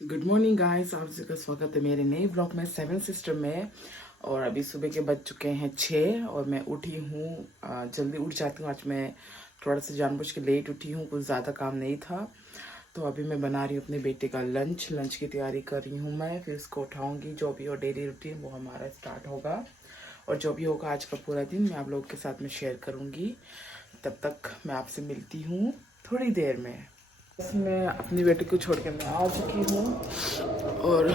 Good morning guys, आप सभी का स्वागत है मेरे नए ब्लॉग में सेवन सिस्टर में। और अभी सुबह के बज चुके हैं 6 और मैं उठी हूँ। जल्दी उठ जाती हूँ। आज मैं थोड़ा सा जानबूझ के लेट उठी हूँ, कुछ ज़्यादा काम नहीं था। तो अभी मैं बना रही हूँ अपने बेटे का लंच की तैयारी कर रही हूँ मैं। फिर उसको उठाऊँगी, जो भी और डेली रूटीन वो हमारा स्टार्ट होगा। और जो भी होगा आज का पूरा दिन मैं आप लोगों के साथ में शेयर करूँगी। तब तक मैं आपसे मिलती हूँ थोड़ी देर में। मैं अपनी बेटी को छोड़ के मैं आ चुकी हूँ और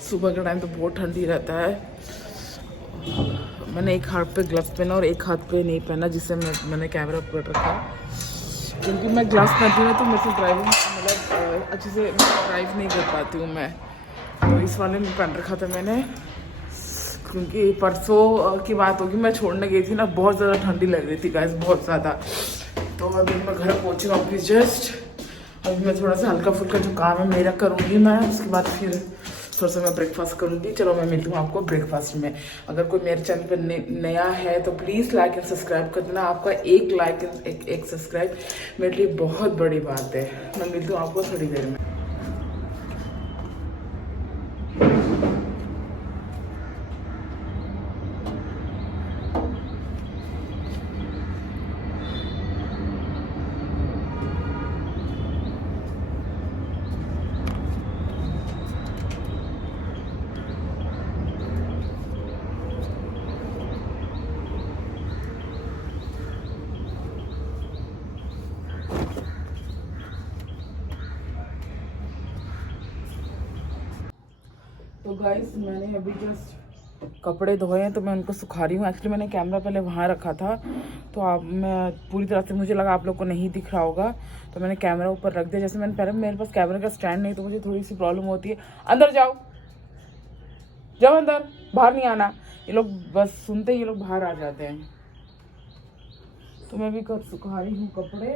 सुबह का टाइम तो बहुत ठंडी रहता है। मैंने एक हाथ पे ग्लव्स पहना और एक हाथ पे नहीं पहना, जिससे मैंने कैमरा पकड़ रखा, क्योंकि मैं ग्लव्स पहनती हूँ तो मेरे से ड्राइविंग अच्छे से ड्राइव नहीं कर पाती हूँ मैं। तो इस वाले में पहन रखा था मैंने, क्योंकि परसों की बात होगी, मैं छोड़ने गई थी ना, बहुत ज़्यादा ठंडी लग रही थी गाइस, बहुत ज़्यादा। तो अभी मैं घर पहुंची वापस जस्ट। अभी मैं थोड़ा सा हल्का फुल्का जो काम है मेरा करूँगी मैं, उसके बाद फिर थोड़ा सा मैं ब्रेकफास्ट करूँगी। चलो मैं मिलती हूँ आपको ब्रेकफास्ट में। अगर कोई मेरे चैनल पर नया है तो प्लीज़ लाइक एंड सब्सक्राइब कर देना। आपका एक लाइक एक सब्सक्राइब मेरे लिए बहुत बड़ी बात है। मैं मिलती हूँ आपको थोड़ी देर में। तो गाइस मैंने अभी जस्ट कपड़े धोए हैं, तो मैं उनको सुखा रही हूँ। एक्चुअली मैंने कैमरा पहले वहाँ रखा था, तो आप मैं पूरी तरह से, मुझे लगा आप लोग को नहीं दिख रहा होगा, तो मैंने कैमरा ऊपर रख दिया। जैसे मैंने पहले, मेरे पास कैमरे का स्टैंड नहीं, तो मुझे थोड़ी सी प्रॉब्लम होती है। अंदर जाओ, जाओ अंदर, बाहर नहीं आना। ये लोग बस सुनते ही ये लोग बाहर आ जाते हैं। तो मैं भी कब सुखा रही हूँ कपड़े।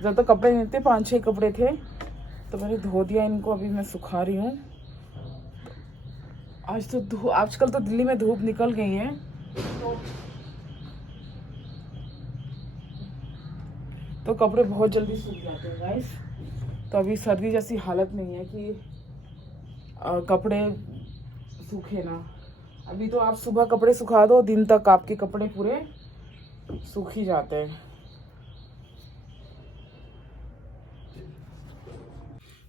ज़्यादा कपड़े नहीं थे, 5-6 कपड़े थे, तो मैंने धो दिया इनको। अभी मैं सुखा रही हूँ। आजकल तो दिल्ली में धूप निकल गई है, तो कपड़े बहुत जल्दी सूख जाते हैं गाइस। तो अभी सर्दी जैसी हालत नहीं है कि कपड़े सूखे ना। अभी तो आप सुबह कपड़े सुखा दो, दिन तक आपके कपड़े पूरे सूख ही जाते हैं।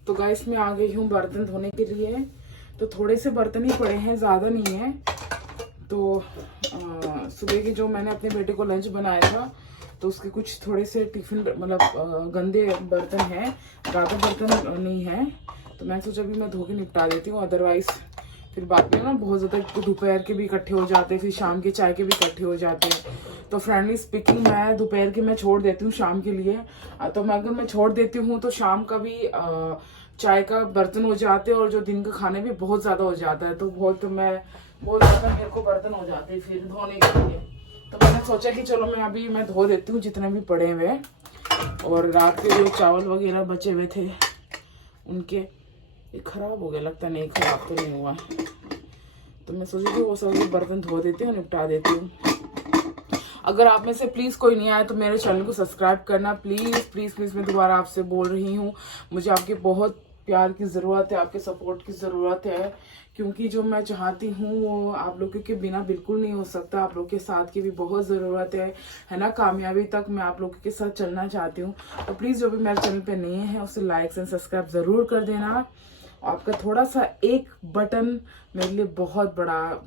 तो गाइस मैं आ गई हूँ बर्तन धोने के लिए। तो थोड़े से बर्तन ही पड़े हैं, ज़्यादा नहीं है। तो सुबह के जो मैंने अपने बेटे को लंच बनाया था, तो उसके कुछ थोड़े से टिफिन मतलब गंदे बर्तन हैं, ज़्यादा बर्तन नहीं है। तो मैं सोचा भी मैं धो के निपटा देती हूँ, अदरवाइज़ फिर बाद में ना बहुत ज़्यादा दोपहर के भी इकट्ठे हो जाते हैं, फिर शाम के चाय के भी इकट्ठे हो जाते हैं। तो फ्रेंडली स्पीकिंग, मैं दोपहर के मैं छोड़ देती हूँ शाम के लिए। तो अगर मैं छोड़ देती हूँ तो शाम का भी चाय का बर्तन हो जाते हैं, और जो दिन का खाने भी बहुत ज़्यादा हो जाता है। तो बहुत ज़्यादा मेरे को बर्तन हो जाते हैं फिर धोने के लिए। तो मैंने सोचा कि चलो मैं धो देती हूँ जितने भी पड़े हुए। और रात के जो चावल वगैरह बचे हुए थे उनके, ये खराब हो गया लगता है, नहीं खराब तो नहीं हुआ। तो मैं सोची कि वो सभी बर्तन धो देती हूँ, निपटा देती हूँ। अगर आप में से प्लीज़ कोई नहीं आया तो मेरे चैनल को सब्सक्राइब करना प्लीज़ प्लीज़ प्लीज़। मैं दोबारा आपसे बोल रही हूँ, मुझे आपके बहुत प्यार की ज़रूरत है, आपके सपोर्ट की ज़रूरत है, क्योंकि जो मैं चाहती हूँ वो आप लोगों के बिना बिल्कुल नहीं हो सकता। आप लोग के साथ की भी बहुत ज़रूरत है ना। कामयाबी तक मैं आप लोगों के साथ चलना चाहती हूँ। तो प्लीज़ जो भी मेरे चैनल पे नए हैं उसे लाइक एंड सब्सक्राइब ज़रूर कर देना। आपका थोड़ा सा एक बटन मेरे लिए बहुत बड़ा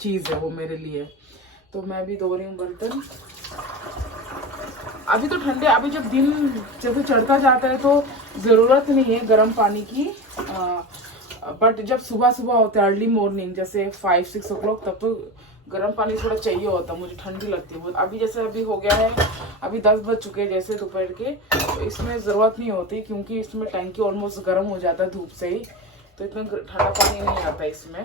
चीज़ है वो मेरे लिए। तो मैं भी धो रही हूँ बर्तन। अभी तो ठंडे, अभी जब दिन जैसे चढ़ता जाता है तो ज़रूरत नहीं है गर्म पानी की, बट जब सुबह सुबह होता है, अर्ली मॉर्निंग, जैसे 5-6 o'clock, तब तो गर्म पानी थोड़ा चाहिए होता है। मुझे ठंडी लगती है बहुत। अभी जैसे अभी हो गया है, अभी 10 बज चुके हैं जैसे दोपहर के, तो इसमें ज़रूरत नहीं होती, क्योंकि इसमें टंकी ऑलमोस्ट गर्म हो जाता है धूप से ही, तो इतना ठंडा पानी नहीं आता इसमें।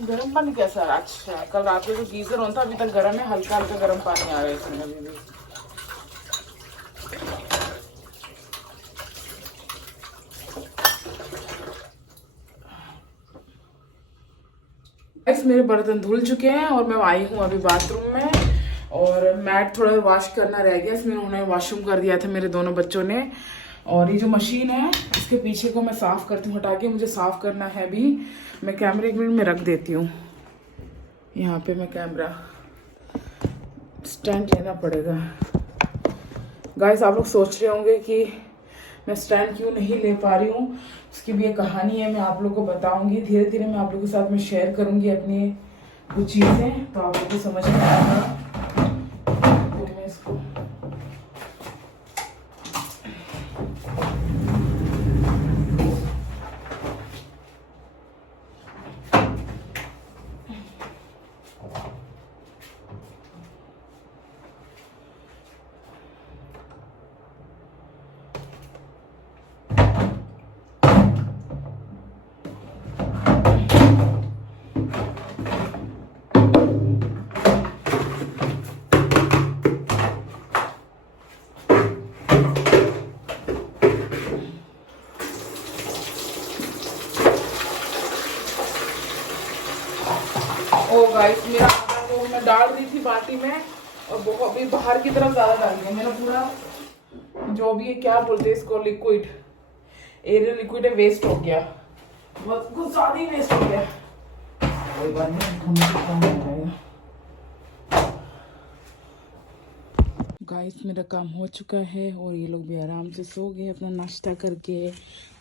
गर्म पानी कैसा है? अच्छा, कल रात में जो गीजर होता अभी तक गर्म है, हल्का हल्का गर्म पानी आ रहा है इसमें अभी भी। गाइस मेरे बर्तन धुल चुके हैं और मैं आई हूँ अभी बाथरूम में, और मैट थोड़ा वॉश करना रह गया, इसमें उन्होंने वॉशरूम कर दिया था मेरे दोनों बच्चों ने। और ये जो मशीन है इसके पीछे को मैं साफ करती हूँ, हटा के मुझे साफ करना है भी। मैं कैमरे 1 मिनट में रख देती हूँ, यहाँ पे मैं कैमरा स्टैंड लेना पड़ेगा। गाइस आप लोग सोच रहे होंगे कि मैं स्टैंड क्यों नहीं ले पा रही हूँ, उसकी भी एक कहानी है, मैं आप लोग को बताऊंगी। धीरे धीरे मैं आप लोगों के साथ में शेयर करूंगी अपनी कुछ चीज़ें, तो आप लोग को समझ में आएगा। फिर मैं इसको ओ गाइस मेरा आटा तो मैं डाल रही थी बाटी में, और बहुत भी बाहर की तरफ ज़्यादा डाल दिया मेरा पूरा जो भी है, क्या बोलते हैं इसको, लिक्विड, एरियल लिक्विड है, वेस्ट हो गया, बहुत कुछ ज़्यादा ही वेस्ट हो गया। कोई बात नहीं, गाइस मेरा काम हो चुका है और ये लोग भी आराम से सो गए अपना नाश्ता करके।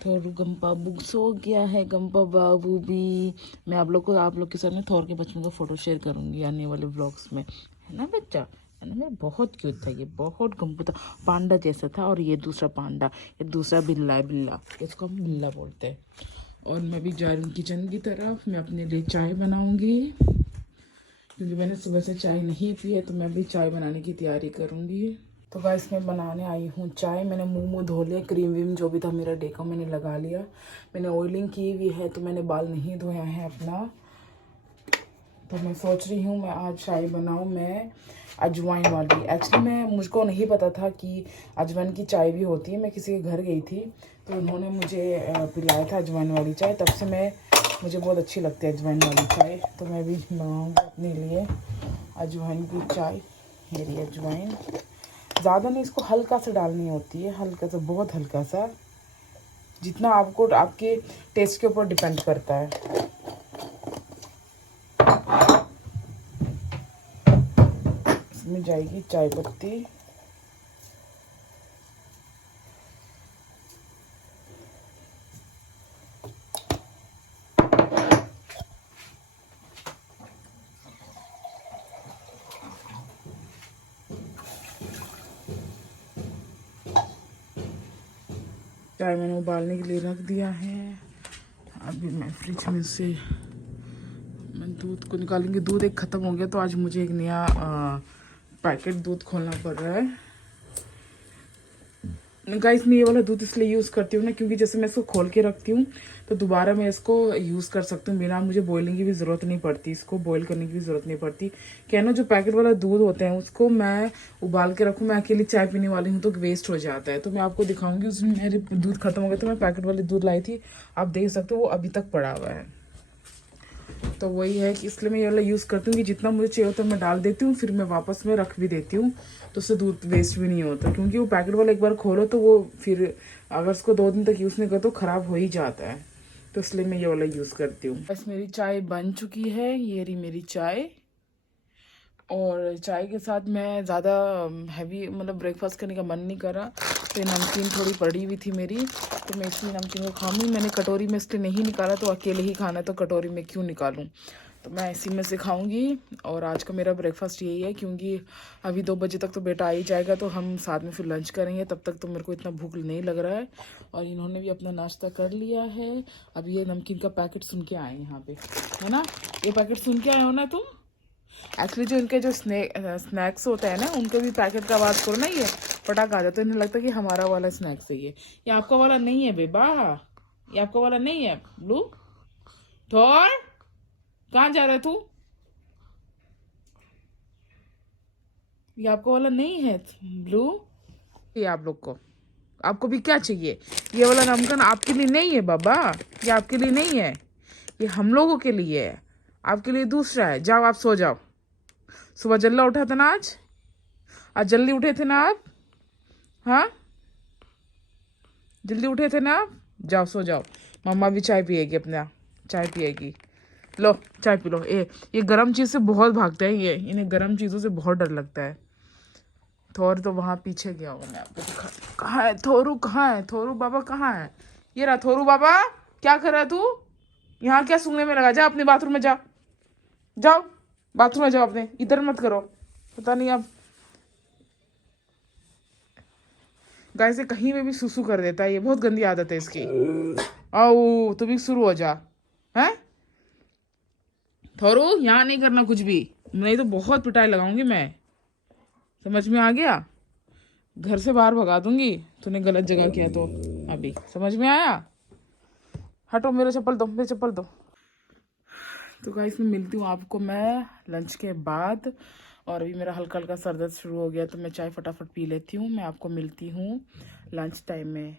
थोरू गंपा बुक सो गया है, गंपा बाबू भी। मैं आप लोग के साथ में थोर के बचपन का फोटो शेयर करूंगी आने वाले व्लॉग्स में, है ना बच्चा, है ना। मैं बहुत क्यूट था, ये बहुत गंपू था, पांडा जैसा था। और ये दूसरा पांडा, ये दूसरा बिल्ला है, बिल्ला, इसको हम बिल्ला बोलते हैं। और मैं भी जा रही हूँ किचन की तरफ, मैं अपने लिए चाय बनाऊँगी क्योंकि मैंने सुबह से चाय नहीं पी है, तो मैं भी चाय बनाने की तैयारी करूँगी। तो गाइस मैं बनाने आई हूँ चाय। मैंने मुंह धो लिया, क्रीम वीम जो भी था मेरा डे का मैंने लगा लिया। मैंने ऑयलिंग की हुई है, तो मैंने बाल नहीं धोया है अपना। तो मैं सोच रही हूँ मैं आज चाय बनाऊँ, मैं अजवाइन वाली। एक्चुअली मुझको नहीं पता था कि अजवाइन की चाय भी होती है। मैं किसी के घर गई थी तो उन्होंने मुझे पिलाया था अजवाइन वाली चाय, तब से मुझे बहुत अच्छी लगती है अजवाइन वाली चाय। तो मैं भी बनाऊँगी अपने लिए अजवाइन की चाय। मेरी अजवाइन ज़्यादा नहीं, इसको हल्का सा डालनी होती है, हल्का सा, बहुत हल्का सा, जितना आपको आपके टेस्ट के ऊपर डिपेंड करता है। इसमें जाएगी चाय पत्ती, चाय मैंने उबालने के लिए रख दिया है। अभी मैं फ्रिज में से मैं दूध को निकालूंगी। दूध एक ख़त्म हो गया, तो आज मुझे एक नया पैकेट दूध खोलना पड़ रहा है। गाइस मैं ये वाला दूध इसलिए यूज़ करती हूँ ना, क्योंकि जैसे मैं इसको खोल के रखती हूँ तो दोबारा मैं इसको यूज़ कर सकती हूँ, बिना मुझे बॉइलिंग की भी ज़रूरत नहीं पड़ती, इसको बॉईल करने की भी ज़रूरत नहीं पड़ती। क्या ना, जो पैकेट वाला दूध होता है उसको मैं उबाल के रखूँ, मैं अकेली चाय पीने वाली हूँ तो वेस्ट हो जाता है। तो मैं आपको दिखाऊंगी, उसमें मेरे दूध खत्म हो गया तो मैं पैकेट वाले दूध लाई थी, आप देख सकते हो वो अभी तक पड़ा हुआ है। तो वही है कि इसलिए मैं ये वाला यूज़ करती हूँ कि जितना मुझे चाहिए होता है मैं डाल देती हूँ, फिर मैं वापस में रख भी देती हूँ, तो उससे दूध वेस्ट भी नहीं होता। क्योंकि वो पैकेट वाला एक बार खोलो तो वो फिर अगर उसको 2 दिन तक यूज़ नहीं करो तो ख़राब हो ही जाता है, तो इसलिए मैं ये वाला यूज़ करती हूँ। बस मेरी चाय बन चुकी है, ये रही मेरी चाय। और चाय के साथ मैं ज़्यादा हैवी मतलब ब्रेकफास्ट करने का मन नहीं करा, तो नमकीन थोड़ी पड़ी हुई थी मेरी, तो मैं इसलिए नमकीन को खाऊंगी। मैंने कटोरी में इसलिए नहीं निकाला, तो अकेले ही खाना है तो कटोरी में क्यों निकालूं, तो मैं इसी में से खाऊंगी। और आज का मेरा ब्रेकफास्ट यही है, क्योंकि अभी 2 बजे तक तो बेटा आ ही जाएगा, तो हम साथ में फिर लंच करेंगे, तब तक तो मेरे को इतना भूख नहीं लग रहा है। और इन्होंने भी अपना नाश्ता कर लिया है। अभी ये नमकीन का पैकेट सुन के आए यहाँ पे, है ना, ये पैकेट सुन के आए हो ना तुम। एक्चुअली जो इनके जो स्नैक्स होते हैं ना, उनके भी पैकेट का आवाज़ करो ना, ये पटाखा आ जाता है, इन्हें लगता है कि हमारा वाला स्नैक्स है ये आपका वाला नहीं है बेबा, ये आपका वाला नहीं है। ब्लू थोर कहाँ जा रहा है तू, ये आपका वाला नहीं है ब्लू। ये आप लोग को, आपको भी क्या चाहिए, ये वाला नमकीन आपके लिए नहीं है बाबा, ये आपके लिए नहीं है, ये हम लोगों के लिए है। आपके लिए दूसरा है। जाओ आप सो जाओ। सुबह जल्दी उठा था ना आज जल्दी उठे थे ना आप? हाँ, जल्दी उठे थे ना आप? जाओ सो जाओ। मम्मा भी चाय पिएगी, अपना चाय पिएगी। लो चाय पी लो। ये गर्म चीज़ से बहुत भागते हैं, ये इन्हें गर्म चीज़ों से बहुत डर लगता है। थोरू तो वहाँ पीछे गया होगा, मैं आपको दिखा। कहाँ है थोरू? कहाँ है थोरू बाबा? कहाँ है? ये रहा थोरू बाबा। क्या कर रहा है तू? यहाँ क्या सूंघने में लगा? जा अपने बाथरूम में जा, जाओ बाथरूम में जाओ अपने, इधर मत करो। पता नहीं अब गाय से कहीं में भी सुसु कर देता है, ये बहुत गंदी आदत है इसकी। आओ तू भी शुरू हो जा। हैं थोरू, यहाँ नहीं करना कुछ भी, नहीं तो बहुत पिटाई लगाऊंगी मैं। समझ में आ गया? घर से बाहर भगा दूंगी तूने गलत जगह किया तो। अभी समझ में आया? हटो, मेरा चप्पल दो, मेरे चप्पल दो। तो गाइस मैं मिलती हूँ आपको मैं लंच के बाद। और अभी मेरा हल्का हल्का सर दर्द शुरू हो गया, तो मैं चाय फटाफट पी लेती हूँ। मैं आपको मिलती हूँ लंच टाइम में।